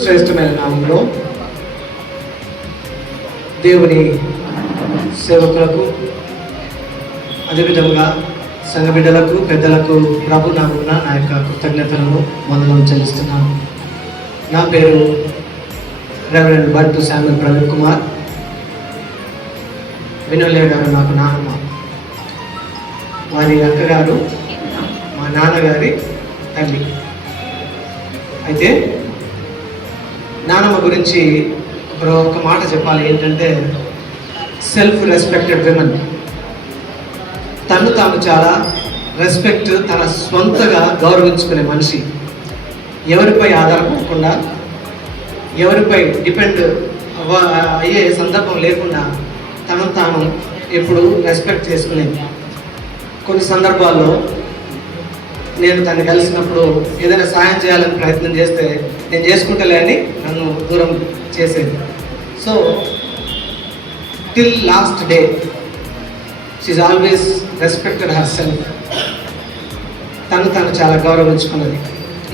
శ్రేష్టమైన నామంలో దేవుని సేవకులకు అదేవిధంగా సంఘ బిడ్డలకు పెద్దలకు ప్రభు నామమున నా యొక్క కృతజ్ఞతలను వందనం చెల్లిస్తున్నాను. నా పేరు రెవరెండ్ బంటు శామ్యూల్ ప్రవీణ్ కుమార్. వినోలే గారు నాకు నాన్నమ్మ, వారి అక్కగారు మా నాన్నగారి తల్లి. అయితే నానమ్మ గురించి ఒక మాట చెప్పాలి. ఏంటంటే సెల్ఫ్ రెస్పెక్టెడ్ విమెన్. తను తాను చాలా రెస్పెక్ట్, తన స్వంతగా గౌరవించుకునే మనిషి. ఎవరిపై ఆధారపడకుండా, ఎవరిపై డిపెండ్ అయ్యే సందర్భం లేకుండా తను తాను ఎప్పుడు రెస్పెక్ట్ చేసుకునేది. కొన్ని సందర్భాల్లో నేను తను కలిసినప్పుడు ఏదైనా సాయం చేయాలని ప్రయత్నం చేస్తే నేను చేసుకుంటలే అని నన్ను దూరం చేసేది. So till last day she always respected herself. తను చాలా గౌరవించుకున్నది.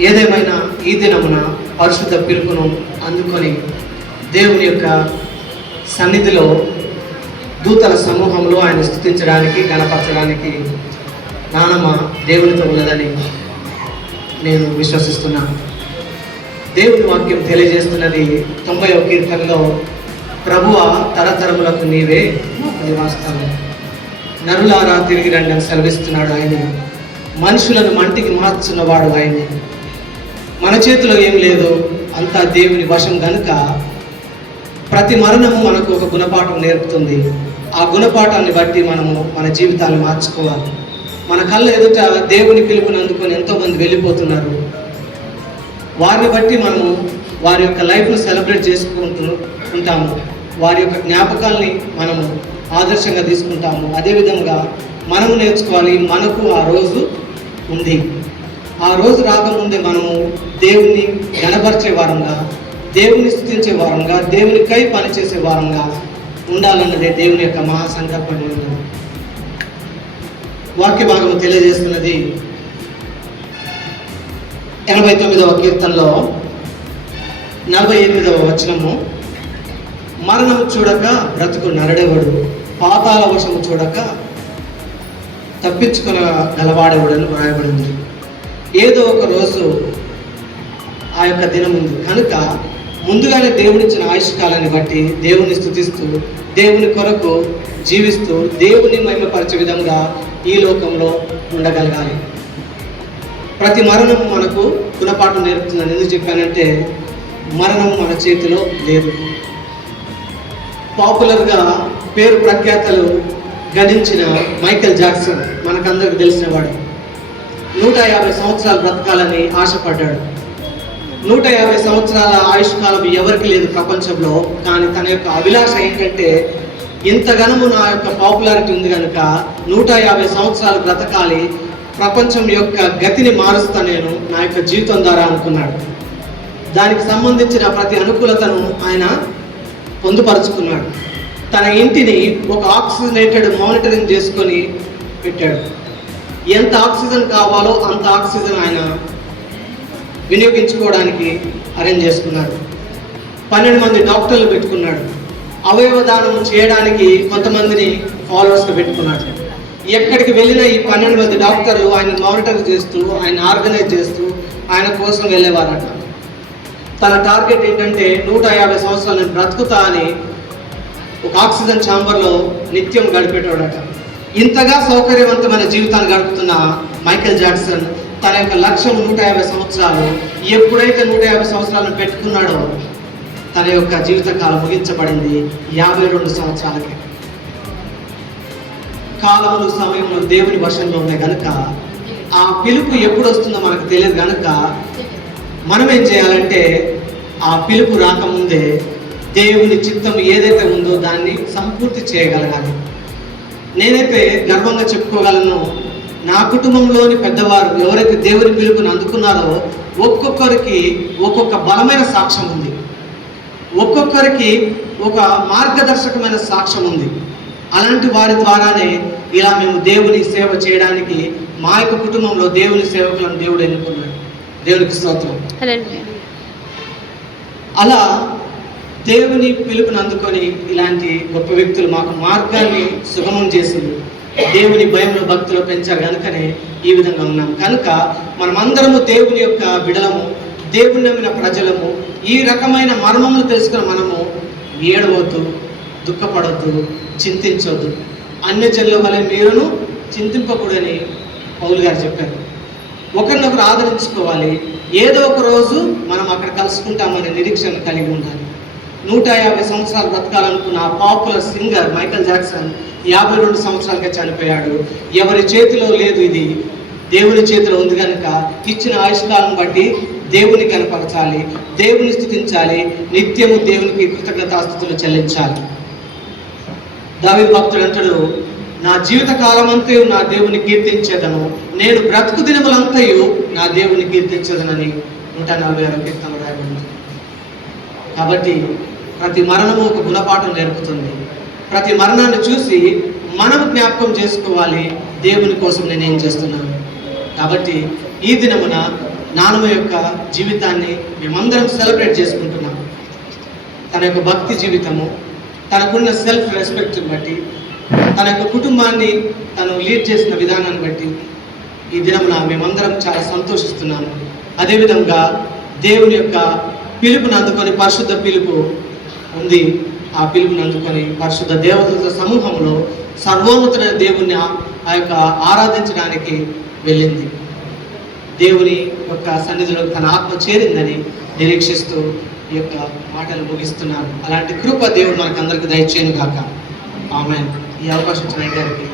ఏదేమైనా ఈ దినమున పరిశుద్ధ పిలుపును అందుకొని దేవుని యొక్క సన్నిధిలో దూతల సమూహంలో ఆయన స్తుతించడానికి, గణపరచడానికి నానమ్మ దేవునితో ఉన్నదని నేను విశ్వసిస్తున్నాను. దేవుని వాక్యం తెలియజేస్తున్నది 90వ కీర్తనలో, ప్రభువా తరతరములకు నీవే నివాసస్థలం, నరులారా తిరిగి రండి అని సెలవిస్తున్నాడు ఆయన. మనుషులను మంటికి మార్చున్నవాడు ఆయన. మన చేతిలో ఏం లేదు, అంతా దేవుని వశం కనుక ప్రతి మరణము మనకు ఒక గుణపాఠం నేర్పుతుంది. ఆ గుణపాఠాన్ని బట్టి మనము మన జీవితాన్ని మార్చుకోవాలి. మన కళ్ళ ఎదుట దేవుని పిలుపుని అందుకొని ఎంతోమంది వెళ్ళిపోతున్నారు. వారిని బట్టి మనము వారి యొక్క లైఫ్ను సెలబ్రేట్ చేసుకుంటాము. వారి యొక్క జ్ఞాపకాల్ని మనము ఆదర్శంగా తీసుకుంటాము. అదేవిధంగా మనము నేర్చుకోవాలి. మనకు ఆ రోజు ఉంది. ఆ రోజు రాకముందే మనము దేవుని గణపరిచే వారంగా, దేవుని స్తుతించే వారంగా, దేవునికై పనిచేసే వారంగా ఉండాలన్నదే దేవుని యొక్క మహాసంకల్పం. వాక్య భాగము తెలియజేస్తున్నది 89వ కీర్తనలో 48వ వచనము, మరణము చూడక బ్రతుకు నరడేవాడు, పాతాళ వశము చూడక తప్పించుకున్న గలవాడేవాడని వ్రాయబడింది. ఏదో ఒక రోజు ఆ యొక్క దినం ఉంది కనుక ముందుగానే దేవునిచ్చిన ఆయుష్కాలాన్ని బట్టి దేవుని స్తుతిస్తూ, దేవుని కొరకు జీవిస్తూ, దేవుని మహిమపరిచే విధంగా ఈ లోకంలో ఉండగలగాలి. ప్రతి మరణం మనకు గుణపాఠం నేర్పుతుందని ఎందుకు చెప్పానంటే, మరణం మన చేతిలో లేదు. పాపులర్గా పేరు ప్రఖ్యాతలు గడించిన మైకేల్ జాక్సన్ మనకందరికి తెలిసినవాడు. 150 సంవత్సరాలు బ్రతకాలని ఆశపడ్డాడు. 150 సంవత్సరాల ఆయుష్కాలం ఎవరికి లేదు ప్రపంచంలో. కానీ తన యొక్క అభిలాష ఏంటంటే, ఇంతగానము నా యొక్క పాపులారిటీ ఉంది కనుక 150 సంవత్సరాలు బ్రతకాలి, ప్రపంచం యొక్క గతిని మారుస్తా నేను నా యొక్క జీవితం ద్వారా అనుకున్నాడు. దానికి సంబంధించిన ప్రతి అనుకూలతను ఆయన పొందుపరుచుకున్నాడు. తన ఇంటిని ఒక ఆక్సిజనేటెడ్ మానిటరింగ్ చేసుకొని పెట్టాడు. ఎంత ఆక్సిజన్ కావాలో అంత ఆక్సిజన్ ఆయన వినియోగించుకోవడానికి అరేంజ్ చేసుకున్నాడు. 12 మంది డాక్టర్లు పెట్టుకున్నాడు. అవయవ దానం చేయడానికి కొంతమందిని ఫాలోవర్స్గా పెట్టుకున్నాడు. ఎక్కడికి వెళ్ళినా ఈ 12 మంది డాక్టర్లు ఆయన మానిటర్ చేస్తూ, ఆయన ఆర్గనైజ్ చేస్తూ ఆయన కోసం వెళ్ళేవారట. తన టార్గెట్ ఏంటంటే 150 సంవత్సరాలు నేను బ్రతుకుతా అని ఒక ఆక్సిజన్ ఛాంబర్లో నిత్యం గడిపేటోడట. ఇంతగా సౌకర్యవంతమైన జీవితాన్ని గడుపుతున్న మైకేల్ జాక్సన్ తన యొక్క లక్ష్యం 150 సంవత్సరాలు. ఎప్పుడైతే 150 సంవత్సరాలను పెట్టుకున్నాడో తన యొక్క జీవితకాలం ముగించబడింది 52 సంవత్సరాలకి. కాలములు, సమయంలో దేవుని వశంలో ఉన్నాయి కనుక ఆ పిలుపు ఎప్పుడు వస్తుందో మనకు తెలియదు కనుక మనం ఏం చేయాలంటే, ఆ పిలుపు రాకముందే దేవుని చిత్తం ఏదైతే ఉందో దాన్ని సంపూర్తి చేయగలగాలి. నేనైతే గర్వంగా చెప్పుకోగలను, నా కుటుంబంలోని పెద్దవారు ఎవరైతే దేవుని పిలుపుని అందుకున్నారో ఒక్కొక్కరికి ఒక్కొక్క బలమైన సాక్ష్యం ఉంది. ఒక్కొక్కరికి ఒక మార్గదర్శకమైన సాక్ష్యం ఉంది. అలాంటి వారి ద్వారానే ఇలా మేము దేవుని సేవ చేయడానికి మా యొక్క కుటుంబంలో దేవుని సేవకులను దేవుడు ఎన్నుకున్నాడు. దేవునికి స్తోత్రం. అలా దేవుని పిలుపుని అందుకొని ఇలాంటి గొప్ప వ్యక్తులు మాకు మార్గాన్ని సుగమం చేసి దేవుని భయంలో భక్తులు పెంచారు కనుకనే ఈ విధంగా ఉన్నాం. కనుక మనమందరము దేవుని యొక్క బిడలము, దేవుని నమ్మిన ప్రజలము. ఈ రకమైన మర్మములు తెలుసుకున్న మనము ఏడవద్దు, దుఃఖపడొద్దు, చింతించొద్దు. అన్యజనుల వలె మీరును చింతింపకూడని పౌలు గారు చెప్పారు. ఒకరినొకరు ఆదరించుకోవాలి. ఏదో ఒక రోజు మనం అక్కడ కలుసుకుంటామనే నిరీక్షణ కలిగి ఉండాలి. 150 సంవత్సరాలు బ్రతకాలనుకున్న ఆ పాపులర్ సింగర్ మైకేల్ జాక్సన్ 52 సంవత్సరాలకే చనిపోయాడు. ఎవరి చేతిలో లేదు, ఇది దేవుని చేతిలో ఉంది కనుక ఇచ్చిన ఆయుష్కాలం బట్టి దేవుని కనపరచాలి, దేవుని స్తుతించాలి, నిత్యము దేవునికి కృతజ్ఞతాస్తుతులు చెల్లించాలి. దావీదు భక్తుడు అంటాడు, నా జీవిత కాలమంతయు నా దేవుని కీర్తించేదను, నేను బ్రతుకు దినములంతయు నా దేవుని కీర్తించేదనని 146 కీర్తనలు రాయబడింది. కాబట్టి ప్రతి మరణము ఒక గుణపాఠం నేర్పుతుంది. ప్రతి మరణాన్ని చూసి మనం జ్ఞాపకం చేసుకోవాలి, దేవుని కోసం నేనేం చేస్తున్నాను. కాబట్టి ఈ దినమున నానమ్మ యొక్క జీవితాన్ని మేమందరం సెలబ్రేట్ చేసుకుంటున్నాం. తన యొక్క భక్తి జీవితము, తనకున్న సెల్ఫ్ రెస్పెక్ట్ని బట్టి, తన యొక్క కుటుంబాన్ని తను లీడ్ చేసిన విధానాన్ని బట్టి ఈ దినమున మేమందరం చాలా సంతోషిస్తున్నాము. అదేవిధంగా దేవుని యొక్క పిలుపుని అందుకొని, పరిశుద్ధ పిలుపు ఉంది, ఆ పిలుపుని అందుకొని పరిశుద్ధ దేవతల సమూహంలో సర్వోన్నతుడైన దేవుణ్ణి ఆ యొక్క ఆరాధించడానికి వెళ్ళింది. దేవుని యొక్క సన్నిధిలో తన ఆత్మ చేరిందని నిరీక్షిస్తూ ఈ యొక్క మాటలు ముగిస్తున్నాను. అలాంటి కృప దేవుడు మనకు అందరికీ దయచేయను గాక. ఆమేన్. ఈ అవకాశం ఇచ్చిన గారికి